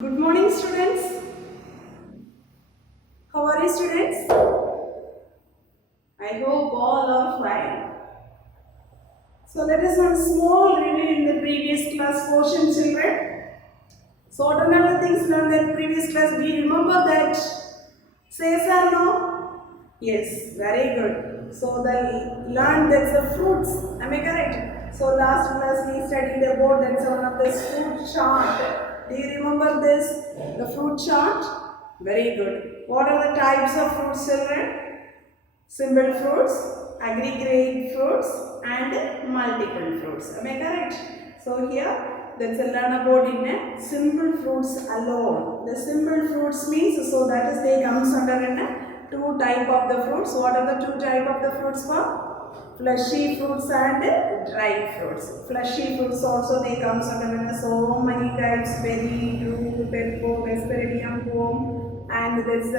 Good morning, students. How are you, students? I hope all are fine. So let us have a small review in the previous class portion, children. So what are the things learned in the previous class? Do you remember that? Say yes or no? Yes, very good. So the learned that's the fruits. Am I correct? So last class we studied about that's one of the fruit chart. Do you remember this? The fruit chart? Very good. What are the types of fruits, children? Simple fruits, aggregate fruits and multiple fruits. Am I correct? So here let's learn about in a simple fruits alone. The simple fruits means so that is they comes under in a two type of the fruits. What are the two type of the fruits for? Fleshy fruits and dry fruits. Fleshy fruits also they comes under in so many types: berry, drupe, peppo, asparagium, pome, and there's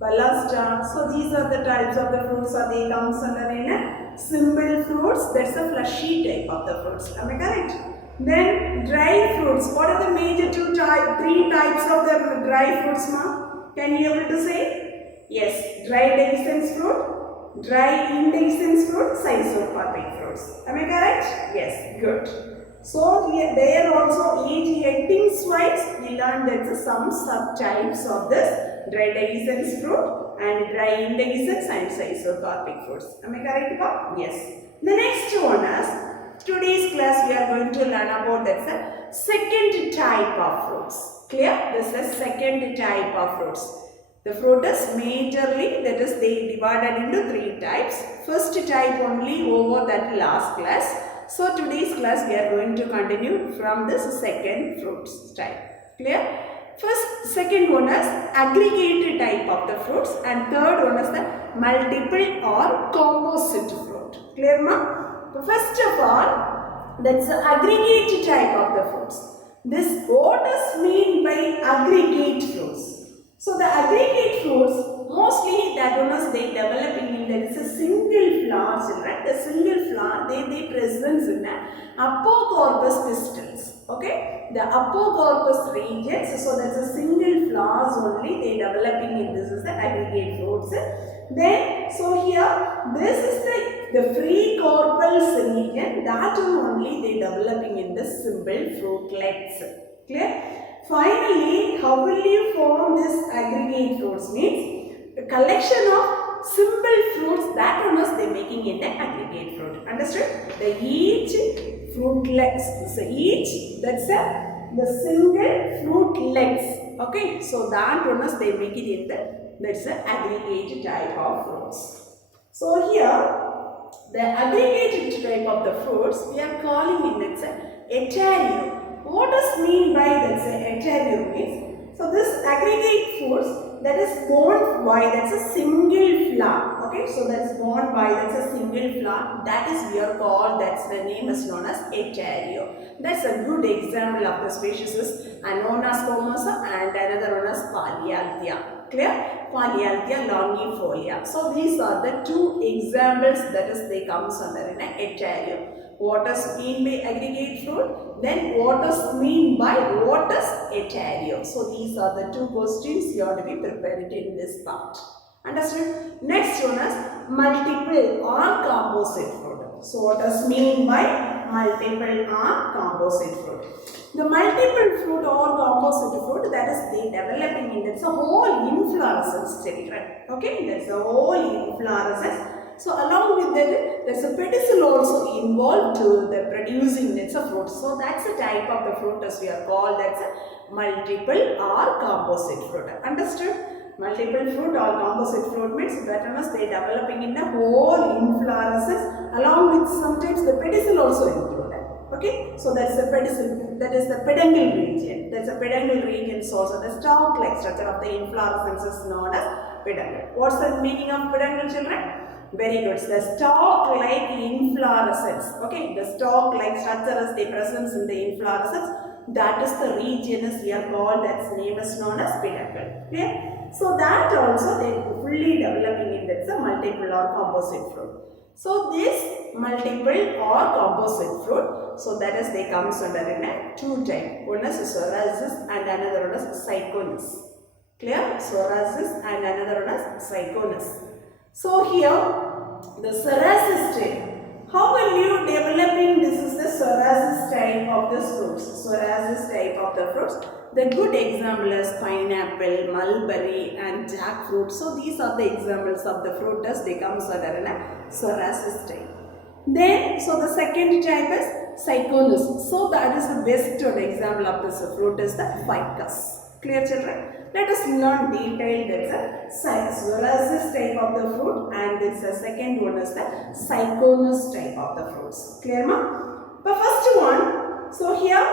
balastra. So these are the types of the fruits or they comes under in a simple fruits. That's a fleshy type of the fruits. Am I correct? Then dry fruits. What are the major three types of the dry fruits, ma? Can you able to say? Yes, dry dehiscence fruit, dry indehiscence fruit, schizocarpic fruits. Am I correct? Yes, good. So here, there also each headings wise we learned that some subtypes of this dry dehiscence fruit and dry indehiscence and schizocarpic fruits. Am I correct, Pa? Yes. The next one is today's class we are going to learn about that's the second type of fruits. Clear? This is second type of fruits. The fruit is majorly, that is they divided into three types. First type only over that last class. So today's class we are going to continue from this second fruits type. Clear? Second one is aggregate type of the fruits and third one is the multiple or composite fruit. Clear, ma? First of all, that's the aggregate type of the fruits. This what is mean by aggregate fruits? So the aggregate fruits mostly that one is they developing in there is a single flower, children. The single flower they presents in a apocorpus pistils. Okay, the apocorpus regions. So that's a single flowers only they developing in this is the aggregate fruits. Then so here this is the free corpus region that only they developing in the simple fruitlets. Clear? Finally, how will you form this aggregate fruits? Means a collection of simple fruits that one is they making in the aggregate fruit. Understood? The each fruitlets. So each that's the single fruitlets. Okay. So that one is they make it in that's the aggregate type of fruits. So here the aggregate type of the fruits we are calling in it's a heterogeneous. What does mean by that heterogeneous means? So this aggregate fruits that is borne by that's a single flower. Okay, so that's borne by that's a single flower. That is we are called that's the name is known as heterogeneous. That's a good example of the species is known as Comosa and another known as Palialthea. Clear? Palialthea longifolia. So these are the two examples that is they comes under in a heterogeneous. What does mean by aggregate fruit? Then what does mean by what is heterogeneous? So these are the two questions you have to be prepared in this part. Understood? Next one is multiple or composite fruit. So what does mean by multiple or composite fruit? The multiple fruit or composite fruit that is they developing in that's a whole inflorescence, children. Okay, that's a whole inflorescence. So along with that, there's a pedicel also involved to the producing that's a fruit. So that's the type of the fruit as we are called that's a multiple or composite fruit. Understood? Multiple fruit or composite fruit means that one is they developing in the whole inflorescence along with sometimes the pedicel also included. Okay, so that's the pedicel, that is the peduncle region. That's the peduncle region also. The stalk-like structure of the inflorescence is known as peduncle. What's the meaning of peduncle, children? Very good. So the stalk-like inflorescence. Okay, the stalk-like structure is the presence in the inflorescence. That is the region is we are called. That's name is known as peduncle. Okay. So that also they fully developing in that's a multiple or composite fruit. So this multiple or composite fruit, so that is they comes under in a two type. One is psoriasis and another one is Psychonauts. Clear? Psoriasis and another one is Psychonauts. So here the psoriasis type. How will you developing this is the psoriasis type of the fruits. Psoriasis type of the fruits. The good example is pineapple, mulberry and jackfruit. So these are the examples of the fruit as they come under in a psoriasis type. Then, so the second type is Psychonauts. So that is the best example of this fruit is the ficus. Clear children? Let us learn detailed that's a psoriasis type of the fruit and this second one is the Psychonauts type of the fruits. Clear ma? The first one, so here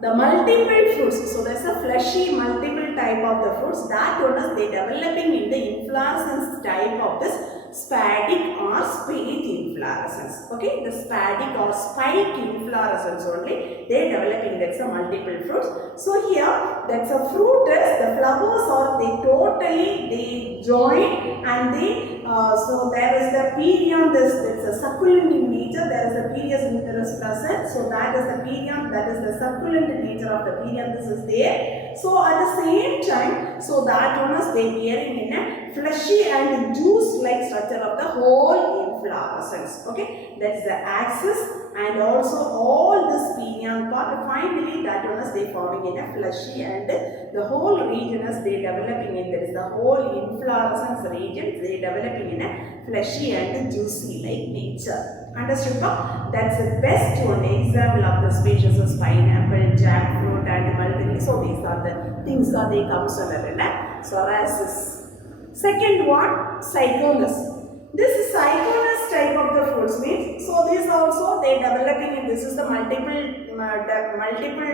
the multiple fruits, so there's a fleshy multiple type of the fruits that one is they developing in the inflorescence type of this spadic or spate inflorescence. Okay, the spadic or spike inflorescence only they developing that's a multiple fruits. So here that's a fruit is the flowers are they totally they join and they so there is the period this it's a succulent in nature, there is a period that is present, so that is the period, that is the succulent nature of the period this is there. So at the same time, so that one is they bearing in a fleshy and juice like structure of the whole inflorescence. Okay, that's the axis and also all this period part finally that one is they forming in a fleshy and the whole region is they developing in this the whole inflorescence region they developing in a fleshy and juicy like nature. Understood? That's the best one example of the species is pineapple, jackfruit and mulberry. So these are the things that they comes under in a psoriasis. Second one, Psychonauts. This Psychonauts type of the fruits means, so this also they developing in this is the multiple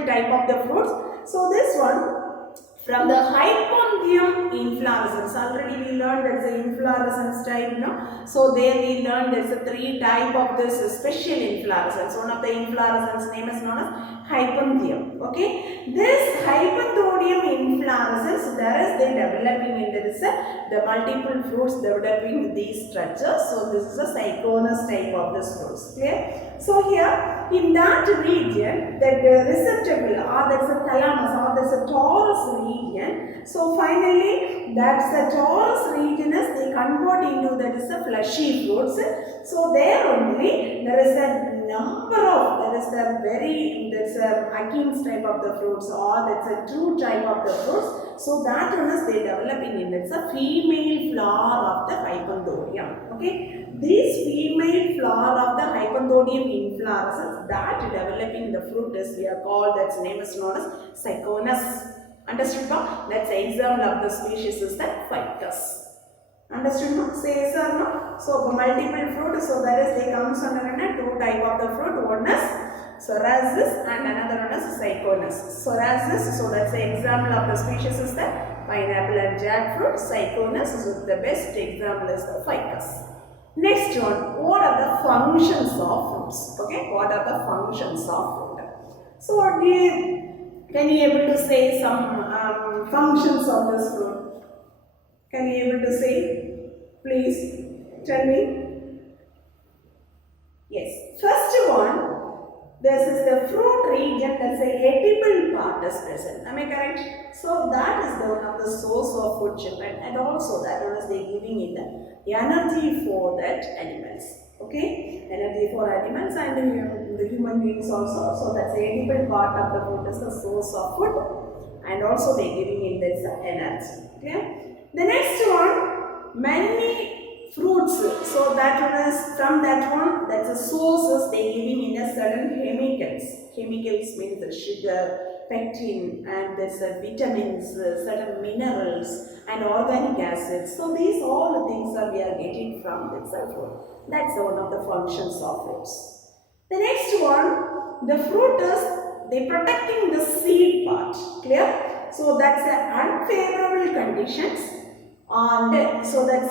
type of the fruits. So this one from the hypanthium inflorescence, already we learned that's the inflorescence type, no? So there we learned there's a three type of this special inflorescence. One of the inflorescence name is known as hypanthium. Okay, this hypanthodium inflorescence there is they developing in there is the multiple fruits developing these structures. So this is a Psychonauts type of this fruits. Clear? So here in that region that the receptacle or that's a thalamus or that's a torus region. So finally that's the torus region is they convert into that is a fleshy fruits. So there only there is a number of there is a very that's a Atkins type of the fruits or that's a true type of the fruits. So that one is they developing in it's a female flower of the hypanthodium. Okay. This female flower of the hypanthodium inflorescence that developing the fruit is we are called that's name is known as Psychonauts. Understood? That's the example of the species is the ficus. Understood? No? Say yes or no? So multiple fruit, so that is they comes under a two type of the fruit. One is psoriasis and another one is Psychonauts. Psoriasis, so that's the example of the species is the pineapple and jackfruit. Psychonauts, so the best example is the ficus. Next one, what are the functions of fruits? Okay, what are the functions of fruit? So what do you, can you able to say some functions of this fruit? Can you able to say? Please tell me. Yes, first one, this is the fruit region, that's a edible part is present. Am I correct? So that is the one of the source of food children and also that one is they giving in the energy for that animals. Okay, energy for animals and the human beings also. So that's the edible part of the food is the source of food and also they giving in this energy. Okay. The next one, many fruits. So that one is from that one, that's the sources they giving in a certain chemicals. Chemicals means the sugar, pectin and there's vitamins, certain minerals and organic acids. So these all the things that we are getting from this fruit. That's one of the functions of fruits. The next one, the fruit is they protecting the seed part. Clear? So that's unfavorable conditions. And so that's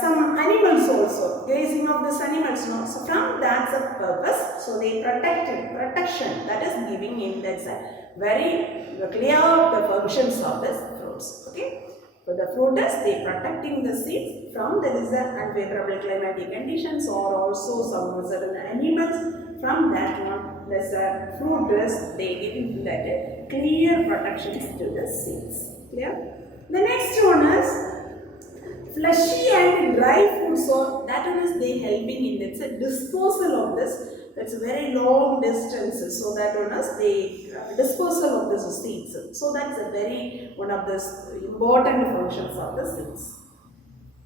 some animals also, grazing of these animals. No? So from that's a purpose. So they protection that is giving in that's a very clear the functions of these fruits. Okay, So the fruit is they protecting the seeds from the unfavorable climatic conditions or also some certain animals from that one. The fruit is they giving that clear protections to the seeds. Clear? The next one is fleshy and dry food. So that one is they helping in this disposal of this. That's a very long distances. So that one is the disposal of the seeds. So that's a very one of the important functions of the seeds.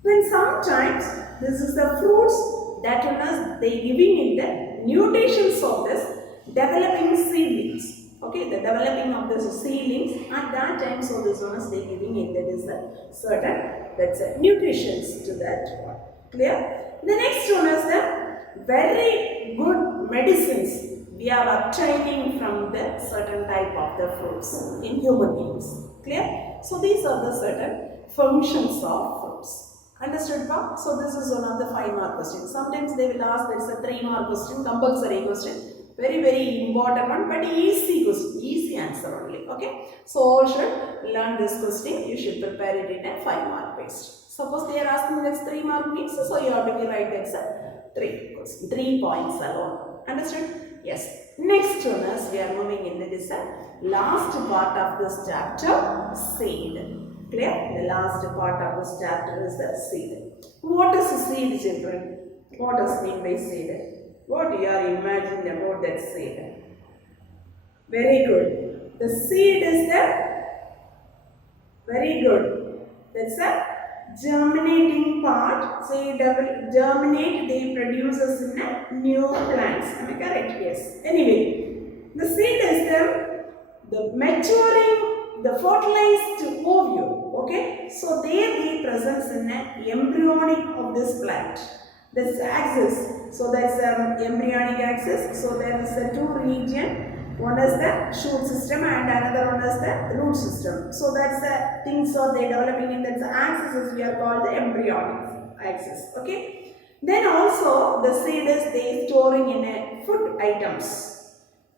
Then sometimes this is the fruits that one is they giving in the mutations of this developing seedlings. Okay, the developing of the seedlings at that time, so this one is they giving it that is a certain that's a mutations to that one. Clear? The next one is the very good medicines we are obtaining from the certain type of the fruits in human beings. Clear? So these are the certain functions of fruits. Understood? So this is one of the 5-mark questions. Sometimes they will ask that is a 3-mark question, compulsory question. Very important one, but easy question, easy answer only. Okay, so all should learn this question. You should prepare it in a 5-mark based. Suppose they are asking that's 3-mark means, so you have to be right. That's a 3 points alone. Understood? Yes. Next one is we are moving in this last part of this chapter, seed. Clear? The last part of this chapter is the seed. What is a seed, children? What does mean by seed? What you are imagining about that seed? Very good. The seed is the very good. That's a germinating part. So you germinate, they produces in a new plants. Am I correct? Yes. Anyway, the seed is the maturing, the fertilized ovule. Okay. So they presence in an embryonic of this plant. This axis, so that's embryonic axis. So there is a 2 region. One is the shoot system and another one is the root system. So that's the things are they developing in that axis we are called the embryonic axis. Okay. Then also the seed is they storing in a food items.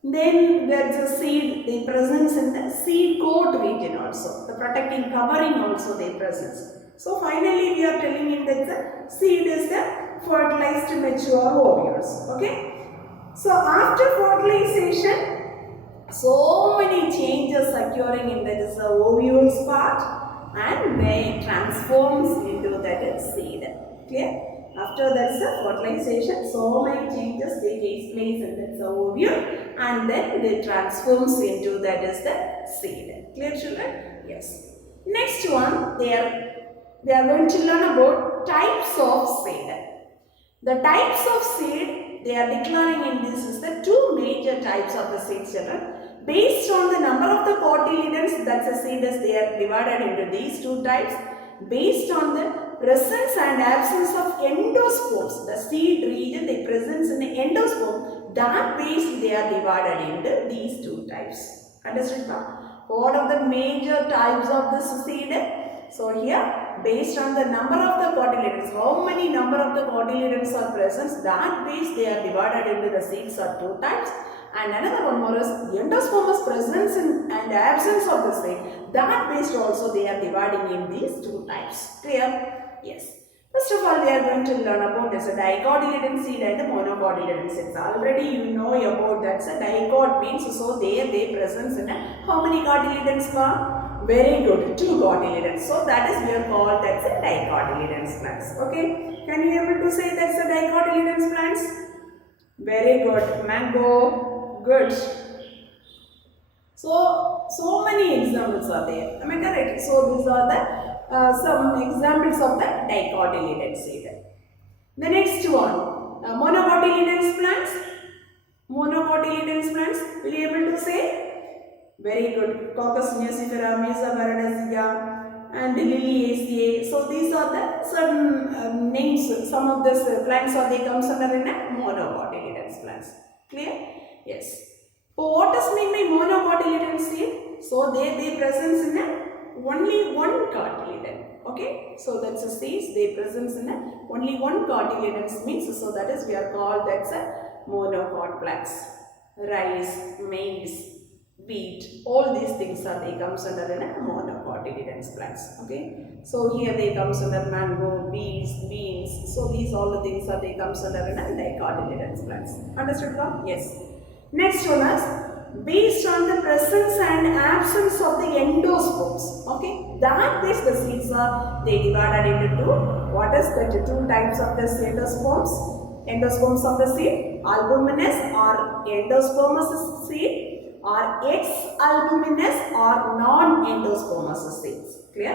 Then there's a seed they presence in the seed coat region also. The protecting covering also they presence. So finally we are telling in that the seed is the fertilized mature ovules. Okay. So after fertilization, so many changes occurring in that is the ovules part and they transforms into that seed. Clear? After that is the fertilization, so many changes they take place in that ovule and then they transforms into that is the seed. Clear, children? Yes. Next one, they are going to learn about types of seed. The types of seed they are declaring in this is the 2 major types of the seed, children. Based on the number of the cotyledons, that's the seed is they are divided into these 2 types. Based on the presence and absence of endospores, the seed region they presence in the endosperm, that base they are divided into these 2 types. Understood? What are the major types of this seed? So here, based on the number of the cotyledons, how many number of the cotyledons are present, that base they are divided into the seeds are 2 types. And another one more is the endospermous presence and absence of the seed, that based also they are dividing in these 2 types. Clear? Yes. First of all, we are going to learn about this dicotyledon seed and the monocotyledon seeds. Already you know about that. So dicot means so they presence in how many cotyledons are? Very good, 2 cotyledons. So that is we are called that's a dicotyledons plants. Okay. Can you able to say that's a dicotyledons plants? Very good. Mango. Good. So many examples are there. Am I correct? So these are the some examples of the dicotyledon seed. The next one, monocotyledons plants. Monocotyledons plants. Will you able to say? Very good. Coccus nucifera, Musa paradisiaca, and Liliaceae. So these are the certain names. Some of these plants are they comes under in a monocotyledons plants. Clear? Yes. So what does mean by monocotyledon seed? So they presence in a only one cotyledon. Okay. So that's a seeds they presence in a only one cotyledon means so that is we are called that's a monocot plants. Rice, maize, wheat, all these things are they comes under a monocotyledons plants. Okay, so here they comes under mango, beans. So these all the things are they comes under a dicotyledons plants. Understood? Yes. Next one is based on the presence and absence of the endosperms. Okay, that is the seeds are they divided into two. What is that? Two types of this endosperms. Endosperms of the seed, albuminous or endospermous seed, or ex-albuminous or non-endospermous seeds. Clear?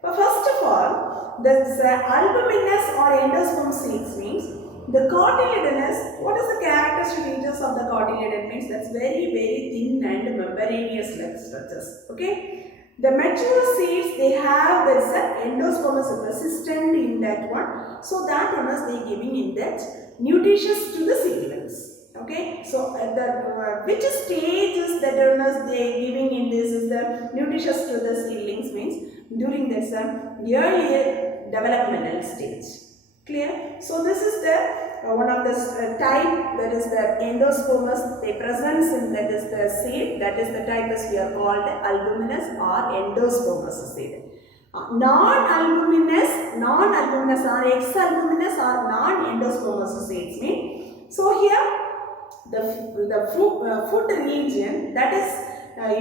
But first of all, this albuminous or endosperm seeds means the cotyledonous. What is the characteristic features of the cotyledon? Means that's very thin and membranous like structures. Okay. The mature seeds, they have this endospermous persistent in that one. So that one is they giving in that nutritious to the seedlings. Okay. So at the which stage is that one is they giving in this is the nutritious to the seedlings means during this earlier developmental stage. Clear? So this is the one of the type, that is the endospermous, they presence in that is the seed, that is the type as we are called albuminous or endospermous seed. Non-albuminous or ex-albuminous or non-endospermous seeds mean. So here the food region that is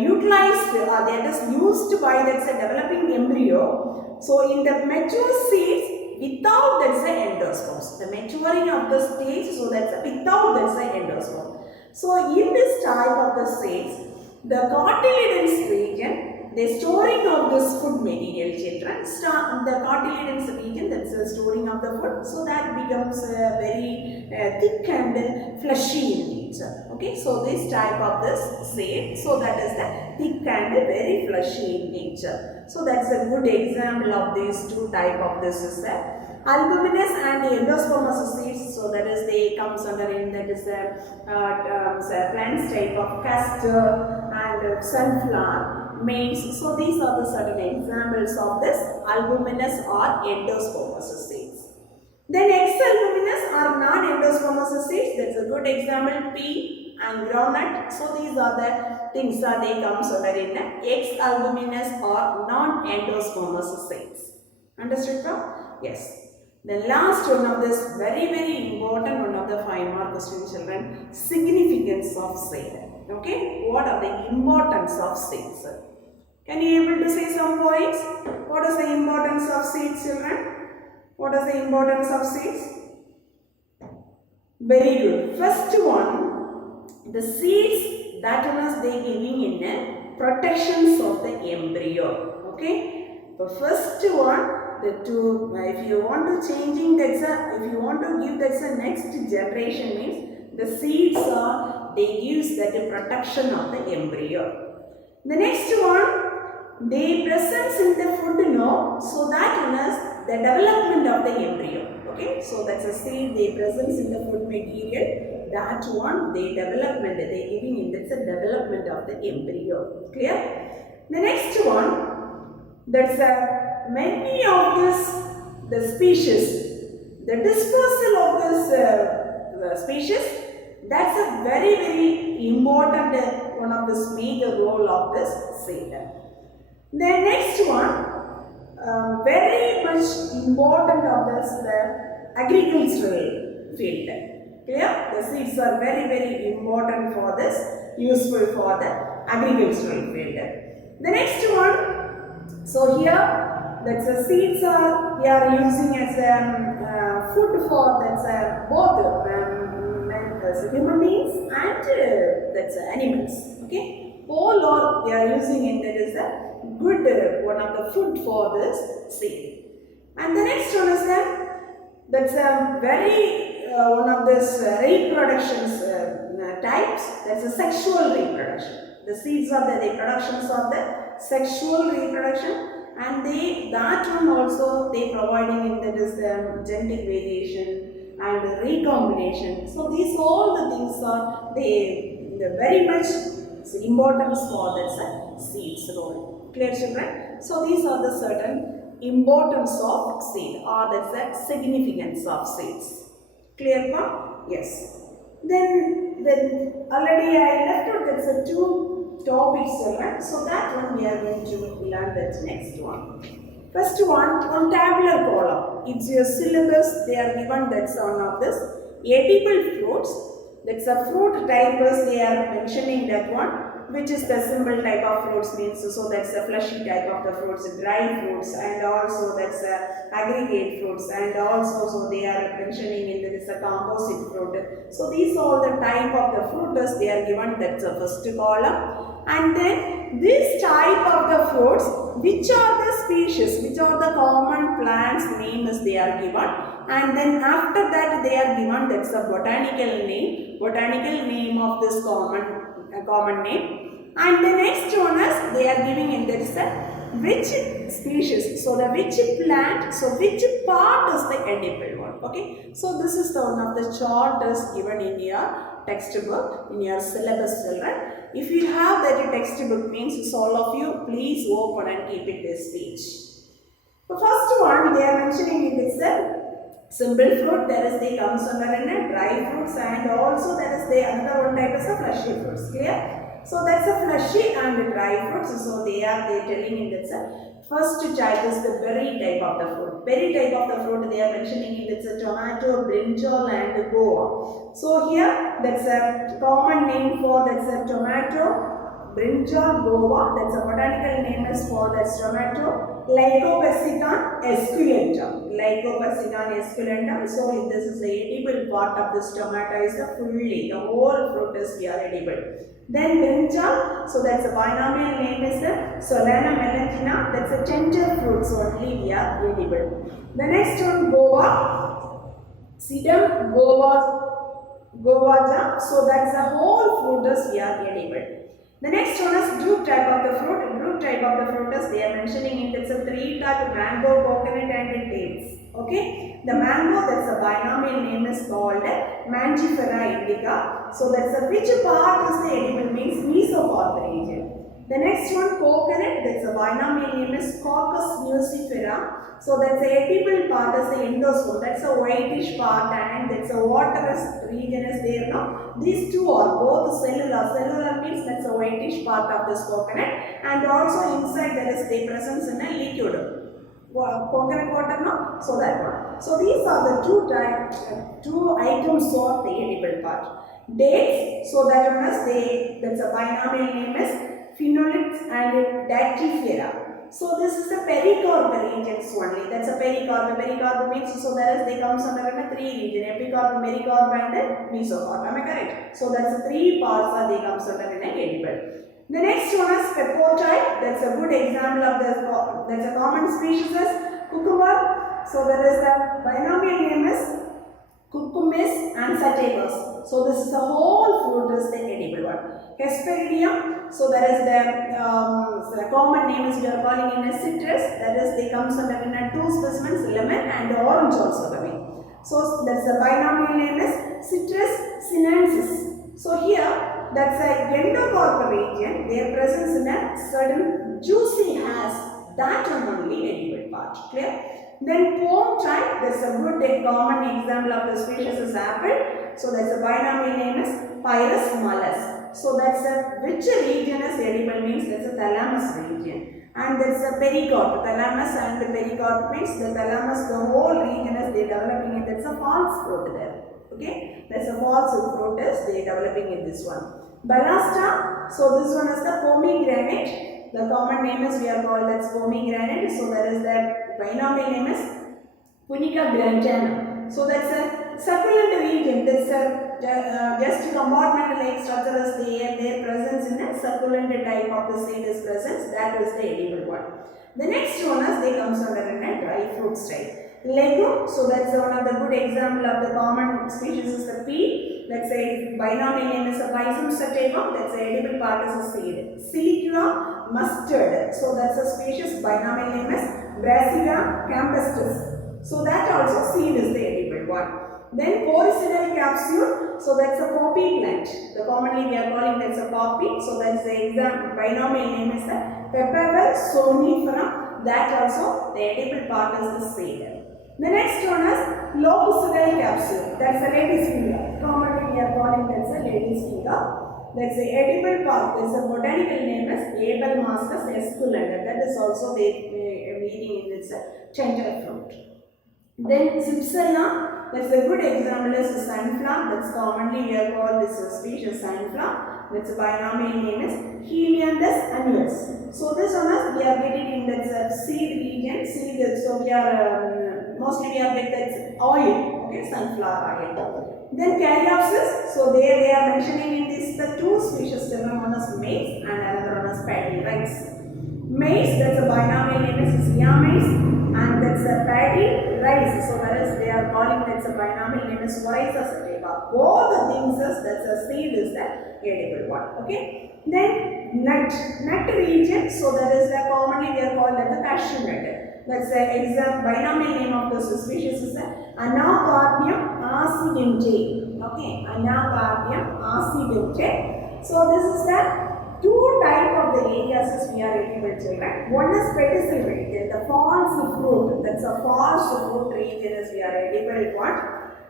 utilized or that is used by that's a developing embryo. So in the mature seeds, without that's the endosperms, the maturing of the stage, so that's without that's the endosperm. So in this type of the seeds, the cotyledons region, the storing of this food material, children, the cotyledons region, that's the storing of the food, so that becomes very thick and fleshy in nature. Okay, so this type of this seed, so that is the thick and very fleshy in nature. So that's a good example of these two type of this is the albuminous and endospermous seeds. So that is they comes under in that is the plants type of castor and sunflower, maize. So these are the certain examples of this albuminous or endospermous seeds. Then ex-albuminous or non-endospermous seeds, that's a good example, pea and groundnut. So these are the things that they comes under in the ex-albuminous or non-endospermous seeds. Understood? Yes. The last one of this very important one of the 5-mark question, children, significance of seed. Okay, what are the importance of seeds? Can you able to say some points? What is the importance of seeds, children? What is the importance of seeds? Very good. First one, the seeds that one is they giving in a protections of the embryo. Okay, the first one. If you want to changing that, if you want to give that next generation means the seeds are they use that protection of the embryo. The next one, they presence in the food so that one is the development of the embryo. Okay, so that's a seed they presence in the food material. That one they development they giving in that's a development of the embryo. Clear? The next one, that's a many of the species, the dispersal of this species, that's a very important one of this major role of this seed. The next one, very much important of this the agricultural field. Clear? The seeds are very important for this, useful for the agricultural field. The next one, so here that's the seeds are we are using as a food for that's both human beings and that's animals. Okay, all are they are using it that is a good one of the food for this seed. And the next one is that's a very one of this reproductions types. That's a sexual reproduction. The seeds are the reproductions of the sexual reproduction. And that one also they providing in that is genetic variation and recombination. So these all the things are they very much importance for that seeds role. Clear, children? So these are the certain importance of seed or that's the significance of seeds. Clear? Yes. Then already I left out that's two topics children. So that one we are going to learn that next one. First one on tabular column. It's your syllabus. They are given that's one of this edible fruits. That's a fruit type they are mentioning that one. Which is the simple type of fruits means, so that's the fleshy type of the fruits, dry fruits, and also that's aggregate fruits, and also so they are mentioning in this a composite fruit. So these all the type of the fruits they are given, that's the first column. And then this type of the fruits, which are the species, which are the common plants names they are given, and then after that they are given that's the botanical name of this common name. And the next one is they are giving in this which species, so the which plant, so which part is the edible one. Okay, so this is the one of the chart is given in your textbook, in your syllabus children. If you have that textbook means, so all of you please open and keep it this page. The first one they are mentioning in this simple fruit, there is the comes under in dry fruits, and also there is the another one type is a fleshy fruits. Clear? So that's a fleshy and dry fruits. So they telling in this first type is the berry type of the fruit. Berry type of the fruit they are mentioning in this tomato, brinjal, and guava. So here that's a common name for that's a tomato, brinjal, guava. That's a botanical name is for that's tomato. Lycoperdicon esculentum. Lycoperdicon esculentum. So this is the edible part of this tomato is the fully, the whole fruit is here edible. Then brinjal, so that's a binomial name is the Solana melantina. That's a tender fruit, so only we are edible. The next one guava, sedum guava, so that's the whole fruit is here edible. The next one is drupe type of the fruit. Drupe type of the fruit is they are mentioning in it's a three type: mango, coconut, and dates. Okay, the mango, that's a binomial name is called Mangifera indica. So that's a which part is the edible means mesocarp region. The next one coconut, that's a binomial name is Cocos nucifera. So that's the edible part is the endosperm. That's a whitish part, and that's a waterous region is there now. These two are both cellular. Cellular means that's a whitish part of this coconut, and also inside there is the presence in a liquid. Coconut water, no? So that one. So these are the two items of the edible part. Dates, so that one is that's a binomial name is phenolics and dactyphera. So this is the pericarp regions only. That's a pericarp. Pericarp means, so that is they comes under a three region: epicarp, mericarp, and mesocarp. Am I correct? So that's the three parts are they comes under an edible. The next one is pepotide. That's a good example of the that's a common species is cucumber. So there is the binomial name is cucumis and sativus. So this is the whole fruit is the edible one. Hesperidium. So there is the common name is we are calling in a citrus. That is they comes under in a two specimens, lemon and orange also coming. So that's the binomial name is Citrus sinensis. So here that's a endocarp region. Their presence in a certain juicy has that one only edible part. Clear? Then palm type, there's a good common example of the species is apple. So that's a binomial name is Pyrus mollis. So that's a which region is edible means that's a thalamus region. And that's a pericarp. Thalamus and the pericarp means the thalamus, the whole region is they developing it. That's a false fruit there. Okay, that's a false fruit is they developing in this one. Balasta, so this one is the pomegranate. The common name is we are called that's pomegranate. So there is the binomial name is Punica grantana. So that's a succulent region. That's a just compartment like structure is there. Their presence in a succulent type of the seed is presence. That is the edible one. The next one is they comes under a dry fruit type. Legume, so that's one of the good example of the common species is the pea. Let's say binomial name is a Pisum sativum. That's the edible part is a seed. Silicua mustard. So that's a species binomial name is Brassica campestis. So that also seed is the edible one. Then poricidal capsule. So that's a poppy plant. The commonly we are calling that's a poppy. So that's the example binomial name is the Pepperell somnifera. That also the edible part is the seed. The next one is locucidal capsule. That's a lady's finger. Commonly we are calling that's a lady's finger. That's the edible part. There's a botanical name as Abelmascus esculenta. That is also the meaning in its tender fruit. Then Zipsella, that's a good example is the sunflower. That's commonly we are called this species sunflower. That's a binomial name is Helianthus annuus. So this one is we are getting in that seed region. Seed. So we are mostly we are getting that oil. Okay, sunflower oil. Then Caryopsis. So there they are mentioning in this the two species. One is maize and another one is paddy rice. Maize, that's a binomial name is siamese. And that's a paddy rice. So that is they are calling that's a binomial name is Oryza sativa. Both the things is that's a seed is the edible one. Okay. Then nut region. So that is the commonly we are called as the cashew nut. That's the exact binomial name of the species is the Anacardium acidente. Okay. Anacardium acidente. So this is the two type of the areas we are edible children. One is pedicel region, the false fruit. That's a false fruit region is we are edible one.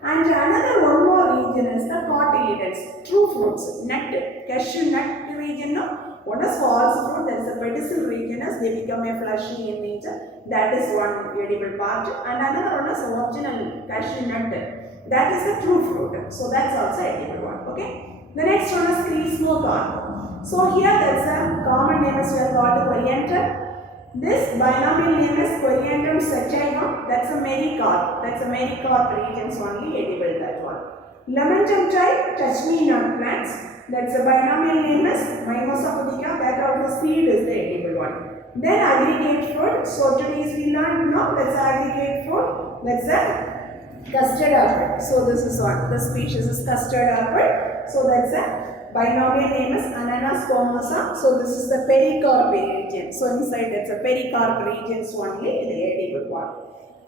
And another one more region is the cotyledons, true fruits, nut, cashew nut region. No? One is false fruit, that's the pedicel region is they become a fleshy in nature. That is one edible part. And another one is original cashew nut. That is the true fruit. So that's also edible one. Okay. The next one is Crismo corn. So here that's a common name is we are called coriander. This binomial name is Coriandrum sativum. That's a mericarp. That's a mericarp regions only edible that one. Lamentum type touch-me-not plants. That's a binomial name is Mimosa pudica. That also seed is the edible one. Then aggregate fruit. So today we learned no. That's aggregate fruit. That's a custard apple. So this is what the species is custard apple. So that's a binomial name is Ananas squamosa. So this is the pericarp region. So inside that's a pericarp regions only the edible one.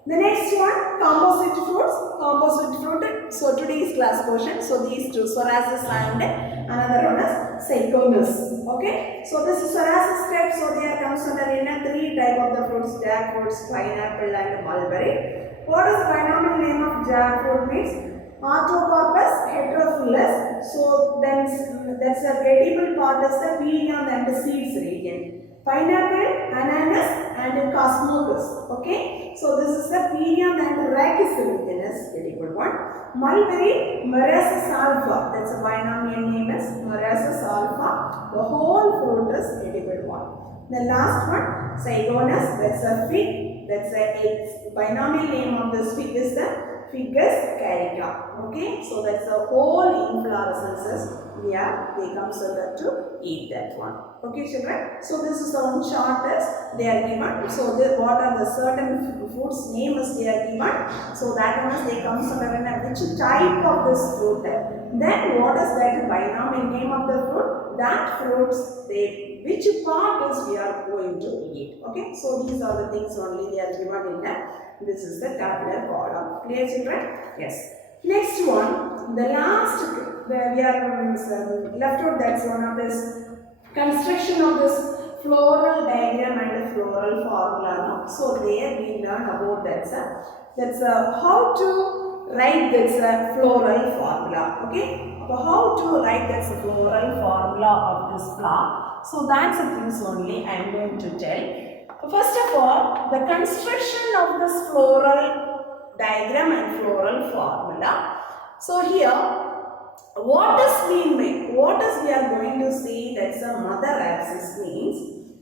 The next one, composite fruits. Composite fruit. So today's class portion. So these two, psoriasis and another one is Psychonauts. Okay. So this is psoriasis type. So they are comes under in a three type of the fruits: jackfruits, pineapple, and mulberry. What is the binomial name of jackfruit means? Artocarpus heterophyllus. So then that's the edible part is the perianth and the seeds region. Pineapple, ananas and cosmocus. Okay. So this is the perianth and rachis region is edible one. Mulberry, Morasis alpha. That's a binomial name is Morasis alpha. The whole fruit is edible one. The last one, Psychonauts. That's a fig. That's a binomial name of this fig is the Ficus carica. Okay, so that's the whole inflorescences they come so that to eat that one. Okay, children. So this is the one chart test they are given. So what are the certain fruits names they are given. So that one is they come under which type of this fruit. Then what is that binomial name of the fruit? That fruits which part is we are going to eat. Okay, so these are the things only they are given in that. This is the tabular column. Clear, children? Yes. Next one, the last where we are left out, that's one of this construction of this floral diagram and the floral formula. So there we learn about that's how to write this floral formula. Okay, so how to write this floral formula of this flower. So that's the things only I am going to tell. First of all, the construction of this floral diagram and floral formula. So here, what is mean by, what is we are going to say that's a mother axis means?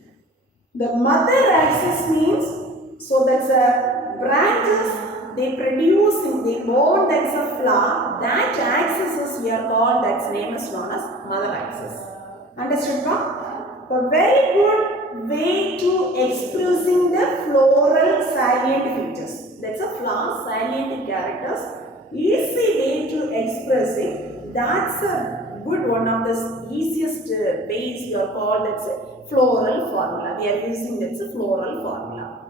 The mother axis means, so that's a branches they produce, they born that's a flower, that axis is we are called, that's name is known as mother axis. Understood, ma'am? A very good way to expressing the floral salient features. That's a flower salient characters. Easy way to expressing. That's a good one of the easiest ways you are called. That's a floral formula. We are using that's a floral formula.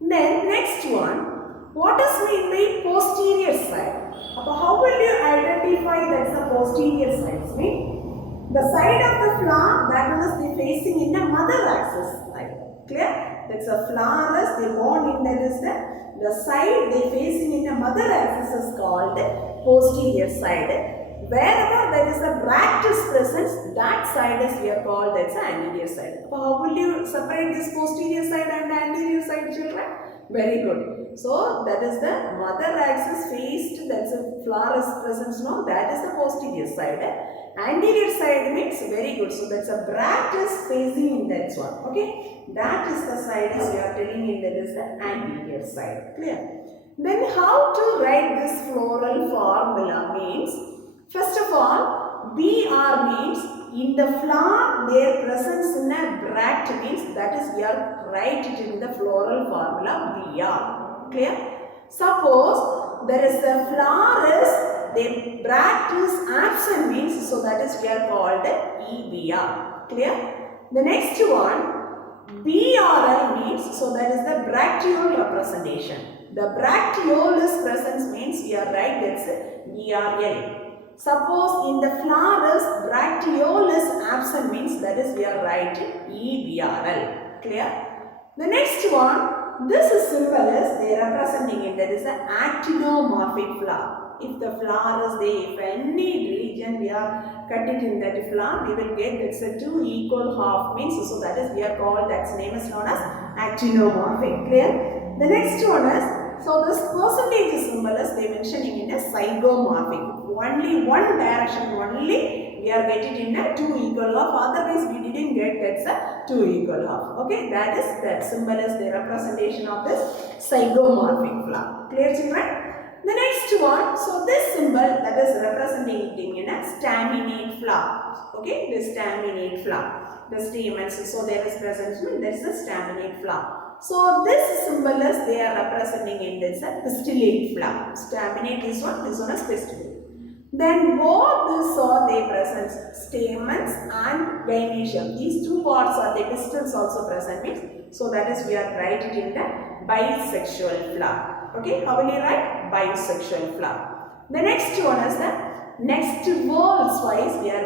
Then next one. What is mean by posterior side? How will you identify that's the posterior side? Mean? The side of the flower that one is facing in the mother axis. Clear? That's a flower is they born in that is the side they facing in the mother axis is called posterior side. wherever there is a bract is present, that side is we are called that's the anterior side. So how will you separate this posterior side and the anterior side, children? Very good. So that is the mother axis faced, that's a flower is present, no, that is the posterior side. Anterior side means very good. So that's a bract is facing in that one. Okay, that is the side is we are telling in that is the anterior side. Clear? Then how to write this floral formula means, first of all, BR means in the flower their presence in a bract means that is we are write it in the floral formula BR. Clear? Suppose there is a flower is the bract is absent means, so that is we are called EBR. Clear? The next one, BRL means, so that is the bracteole representation. The bracteole is presence means we are right, that's BRL. Suppose in the flower is bracteole is absent means that is we are right EBRL. Clear? The next one, this is symbol is they are representing it, that is an actinomorphic flower. If the flower is there, if any region we are cut it in that flower, we will get that's a 2 equal half means, so that is we are called, that's name is known as actinomorphic. Clear? The next one is, so this percentage symbol is they mentioning in a zygomorphic. Only one direction only we are getting in a 2 equal half, otherwise we didn't get that's a 2 equal half. Okay, that is that symbol is the representation of this zygomorphic flower. Clear, children? The next one, so this symbol that is representing in a staminate flower. Okay, the staminate flower, the stamens, so there is present, that is the staminate flower. So this symbol is they are representing in this pistillate flower. Staminate is one is pistillate. Then both this are they present, stamens and gynoecium. These two parts are the pistils also present means, so that is we are write it in the bisexual flower. Okay, how will you write? Bisexual flower. The next one is the next words wise we are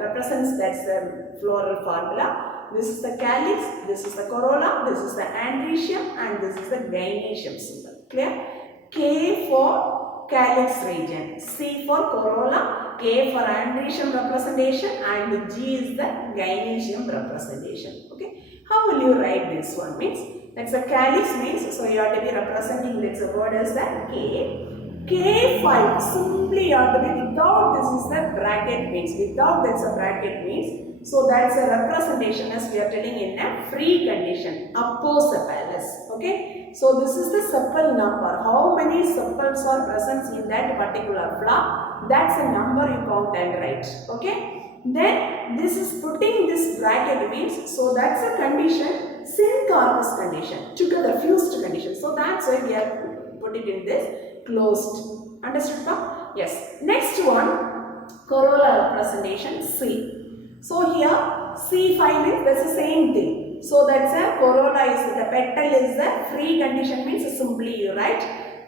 represents that's the floral formula. This is the calyx, this is the corolla, this is the androecium, and this is the gynoecium symbol. Clear? K for calyx region, C for corolla, K for androecium representation, and G is the gynoecium representation. Okay, how will you write this one? Means that's a calyx means, so you have to be representing this word as the K. K5, simply you have to be without this is the bracket means, without that's a bracket means, so that's a representation as we are telling in a free condition, aposepalous. Okay, so this is the sepal number, how many sepals are present in that particular flower, that's a number you count and write. Okay, then this is putting this bracket means, so that's a condition, syncarpous condition, together fused condition, so that's why we are put it in this closed. Understood, pa? Yes. Next one, corolla representation C. So here C5 means that's the same thing. So that's a corolla is the petal is the free condition means simply you write.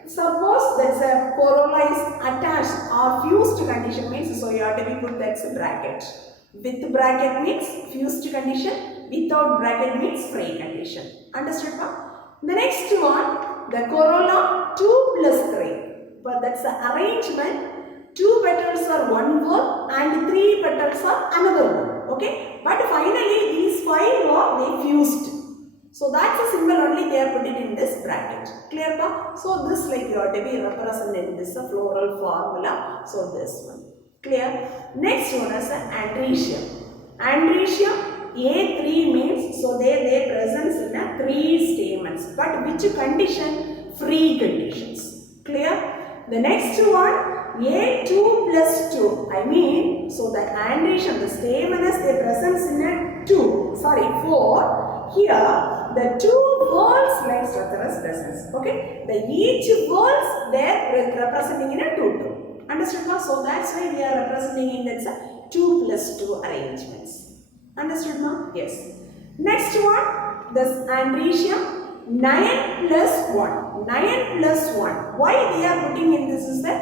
Suppose that's a corolla is attached or fused condition means, so you have to be put that's a bracket. With bracket means fused condition, without bracket means free condition. Understood, pa? The next one, the corolla 2 plus 3. But that's the arrangement. 2 petals are one word and 3 petals are another word. Okay? But finally these 5 are they fused. So that's a symbol only they are put it in this bracket. Clear, pa? So this like you have to be represented in this floral formula. So this one. Clear? Next one is the androecium. Androecium A3 means, so they presence in a 3 stamens. But which condition? Free conditions. Clear? The next one, A2 plus 2. I mean, so the androecium, the stamen is the presence in a 4. Here, the 2 whorls like structure is presence. Okay? The each whorls they are representing in a 2. Understood, ma? So that's why we are representing in that's 2 plus 2 arrangements. Understood, ma? Yes. Next one, this androecium 9 plus 1. 9 plus 1. Why we are putting in this is the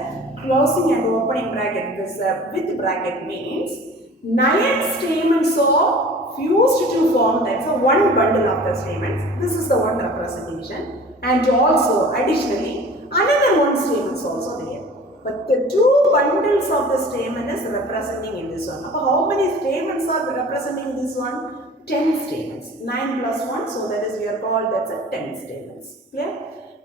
closing and opening bracket. This with bracket means 9 stamens are fused to form that's a one bundle of the stamens. This is the one representation, and also additionally another one stamen is also there. But the 2 bundles of the stamen is representing in this one. Now, how many stamens are representing in this one? 10 stamens. 9 plus 1, so that is we are called that's a 10 stamens. Clear?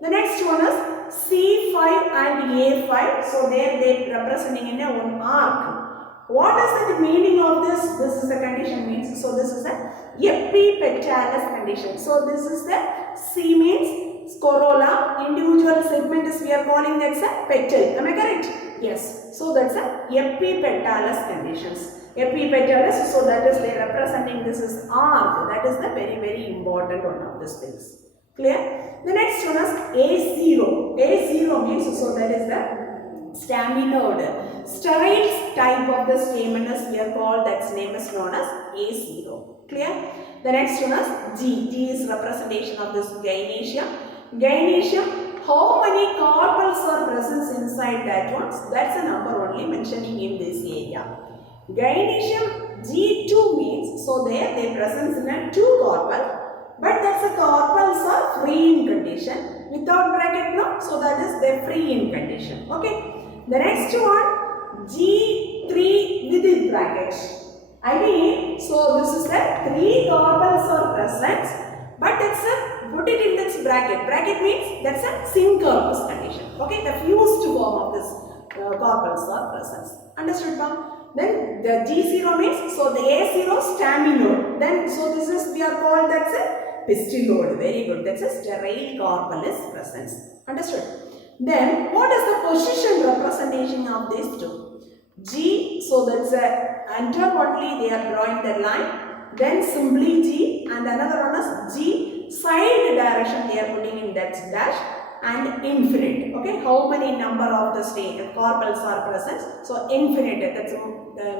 The next one is C5 and A5. So there they representing in a one arc. What is the meaning of this? This is the condition means. So this is the epipetalous condition. So this is the C means corolla. Individual segment is we are calling that's a petal. Am I correct? Yes. So that's a epipetalous conditions. Epipetalous. So that is they representing this is arc. That is the very important one of these things. Clear? The next one is A0. A0 means so that is the staminode. Sterile type of the staminus we are called that's name is known as A0. Clear? The next one is G. G is representation of this gynecia. Gynecia, how many carpels are present inside that one? That's a number only mentioning in this area. Gynecium G2 means so there they present in a 2 carpel. But that's a carpels are free in condition. Without bracket no, so that is they free in condition. Okay. The next one G3 with bracket. I mean, so this is the 3 carpels are present, but it's a put it in this bracket. Bracket means that's a syncarpus condition. Okay, the fused form of this carpels are present. Understood, ma'am? Then the G0 means so the A0 staminode. Then so this is we are called that's a pistillode. Very good. That's a sterile carpel is present. Understood? Then what is the position representation of these two? G, so that's a enter only they are drawing the line. Then simply G and another one is G side direction they are putting in that dash and infinite. Okay, how many number of the carpels are present? So infinite. That's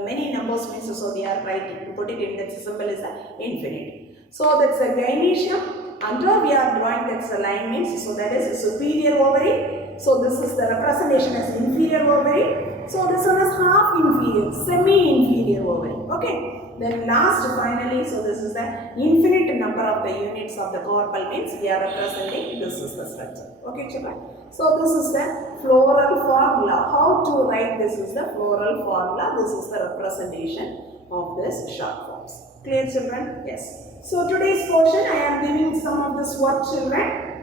many numbers means so they are writing. Put it in that symbol is the infinite. So that's a gynecium. Under we are drawing that's a line means so that is a superior ovary. So this is the representation as inferior ovary. So this one is half inferior, semi-inferior ovary. Okay. Then last finally, so this is the infinite number of the units of the carpel means we are representing this is the structure. Okay, children. So this is the floral formula. How to write this is the floral formula. This is the representation of this short forms. Clear, children? Yes. So today's portion I am giving some of this work, children.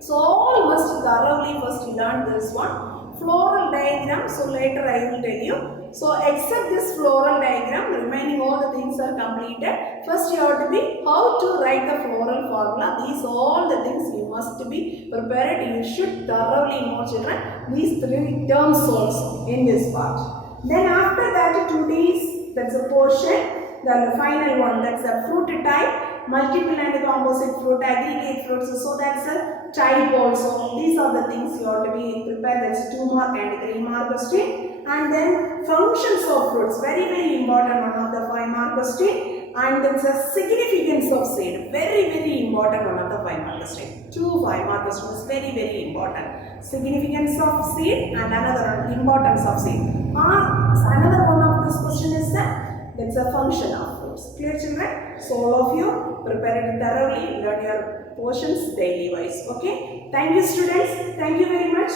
So all must thoroughly first learn this one. Floral diagram, so later I will tell you. So except this floral diagram, remaining all the things are completed. First you have to be how to write the floral formula. These all the things you must be prepared. You should thoroughly know, children, these 3 terms also in this part. Then after that 2 days, that's a portion. The final one, that's a fruit type, multiple and composite fruit, aggregate fruits. So that's a type also. These are the things you have to be prepared. That's 2 mark and 3 mark question. And then functions of fruits, very important one of the 5 mark question. And then the significance of seed, very important one of the 5 mark question. 2 5 mark questions, very important. Significance of seed and another importance of seed. Another one of this question is that it's a function of fruits. Clear, children? So all of you prepare it thoroughly, learn your portions daily wise. Okay? Thank you, students. Thank you very much.